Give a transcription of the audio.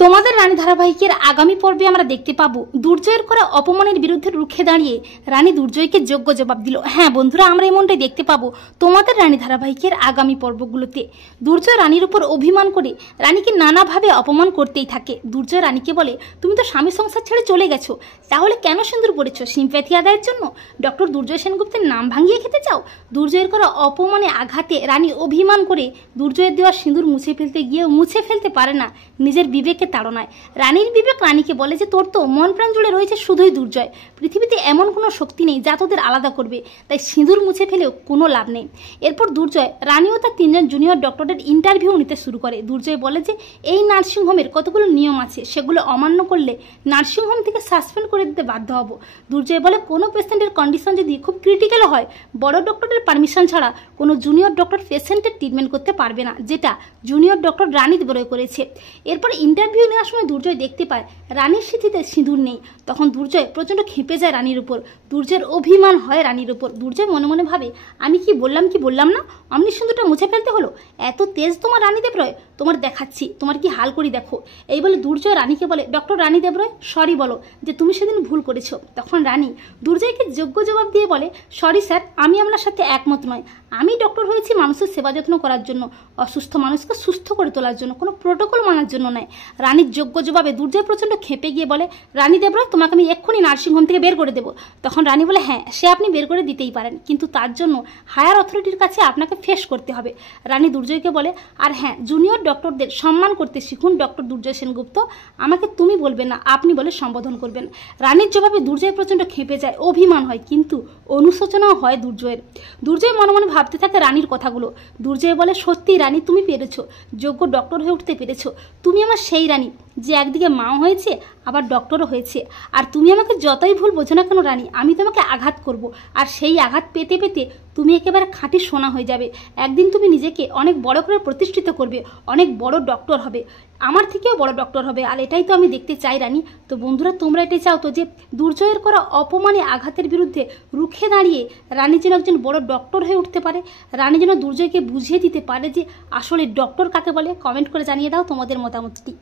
তোমাদের রানী ধারাবাহিকের আগামী পর্বে আমরা দেখতে পাবো দুর্জয়ের করা অপমানের বিরুদ্ধে রুখে দাঁড়িয়ে রানী দুর্জয়কে যোগ্য জবাব দিল। হ্যাঁ বন্ধুরা, আমরা এমনটাই দেখতে পাবো তোমাদের রানী ধারাবাহিকের আগামী পর্বগুলোতে। দুর্জয় রানীর উপর অভিমান করে রানীকে নানাভাবে অপমান করতেই থাকে। দুর্জয় রানীকে বলে, তুমি তো স্বামী সংসার ছেড়ে চলে গেছো, তাহলে কেন সিঁদুর পড়েছো? সিম্প্যাথি আদায়ের জন্য? ডক্টর দুর্জয় সেনগুপ্তের নাম ভাঙিয়ে খেতে চাও? দুর্জয়ের করা অপমানে আঘাতে রানী অভিমান করে দুর্জয়ের দেওয়া সিঁদুর মুছে ফেলতে গিয়েও মুছে ফেলতে পারে না নিজের বিবেকে তাড়নায়। রানীর বিবেক রানীকে বলে যে তোর তো মন প্রাণ জুড়ে রয়েছে শুধুই দুর্জয়, পৃথিবীতে এমন কোনো শক্তি নেই যা তোদের আলাদা করবে, তাই সিঁদুর মুছে ফেলেও কোনো লাভ নেই। এরপর দুর্জয় রানী ও তার 3জন জুনিয়র ডক্টরের ইন্টারভিউ নিতে শুরু করে। দুর্জয় বলে যে এই নার্সিংহোমের কতগুলো নিয়ম আছে, সেগুলো অমান্য করলে নার্সিংহোম থেকে সাসপেন্ড করে দিতে বাধ্য হব। দুর্জয় বলে কোনো পেশেন্টের কন্ডিশন যদি খুব ক্রিটিক্যাল হয়, বড় ডক্টরের পারমিশন ছাড়া কোনো জুনিয়র ডক্টর পেশেন্টের ট্রিটমেন্ট করতে পারবে না, যেটা জুনিয়র ডক্টর রানী দেবরয় করেছে। এরপর ইন্টারভিউ নেওয়ার সময় দুর্জয় দেখতে পায় রানীর সিঁথিতে সিঁদুর নেই। তখন দুর্জয় প্রচণ্ড খেপে যায় রানীর উপর। দুর্জয়ের অভিমান হয় রানীর উপর। দুর্জয় মনে মনে ভাবে, আমি কি বললাম না, অমনি সিঁদুরটা মুছে ফেলতে হলো? এত তেজ তোমার রানী দেবরয়, তোমার দেখাচ্ছি তোমার কি হাল করি দেখো। এই বলে দুর্জয় রানীকে বলে, ডক্টর রানী দেবরয় সরি বলো যে তুমি সেদিন ভুল করেছো। তখন রানী দুর্জয়কে যোগ্য জবাব দিয়ে বলে, সরি স্যার, আমি আপনার সাথে একমত নয়। আমি ডক্টর হয়েছি মানুষের সেবা যত্ন করার জন্য, অসুস্থ মানুষকে সুস্থ করে তোলার জন্য, কোনো প্রোটোকল মানার জন্য নয়। রানীর যোগ্য জবাবে দুর্জয় প্রচণ্ড খেপে গিয়ে বলে, রানী দেবরয় তোমাকে আমি এক্ষুনি নার্সিংহোম থেকে বের করে দেবো। তখন রানী বলে, হ্যাঁ সে আপনি বের করে দিতেই পারেন, কিন্তু তার জন্য হায়ার অথরিটির কাছে আপনাকে ফেস করতে হবে। রানী দুর্জয়কে বলে, আর হ্যাঁ জুনিয়র ডক্টরদের সম্মান করতে শিখুন ডক্টর দুর্জয় সেনগুপ্ত, আমাকে তুমি বলবেন না, আপনি বলে সম্বোধন করবেন। রানীর জবাবে দুর্জয় প্রচণ্ড খেপে যায়, অভিমান হয়, কিন্তু অনুশোচনাও হয় দুর্জয়ের। দুর্জয় মনে মনে ভাবতে থাকে রানীর কথাগুলো। দুর্জয় বলে, সত্যি রানী তুমি পেরেছো, যোগ্য ডক্টর হয়ে উঠতে পেরেছো। তুমি আমার সেই রানী যে একদিকে মাও হয়েছে আবার ডক্টরও হয়েছে। আর তুমি আমাকে যতই ভুল বোঝো না কেন রানী, আমি তোমাকে আঘাত করব, আর সেই আঘাত পেতে পেতে তুমি একেবারে খাঁটি সোনা হয়ে যাবে। একদিন তুমি নিজেকে অনেক বড় করে প্রতিষ্ঠিত করবে, অনেক বড় ডক্টর হবে, আমার থেকেও বড় ডক্টর হবে। আর এটাই তো আমি দেখতে চাই রানী। তো বন্ধুরা, তোমরা এটাই চাও তো যে দুর্জয়ের করা অপমানে আঘাতের বিরুদ্ধে রুখে দাঁড়িয়ে রানী যেন একজন বড় ডক্টর হয়ে উঠতে পারে, রানী যেন দুর্জয়কে বুঝিয়ে দিতে পারে যে আসলে ডক্টর কাকে বলে? কমেন্ট করে জানিয়ে দাও তোমাদের মতামতটি।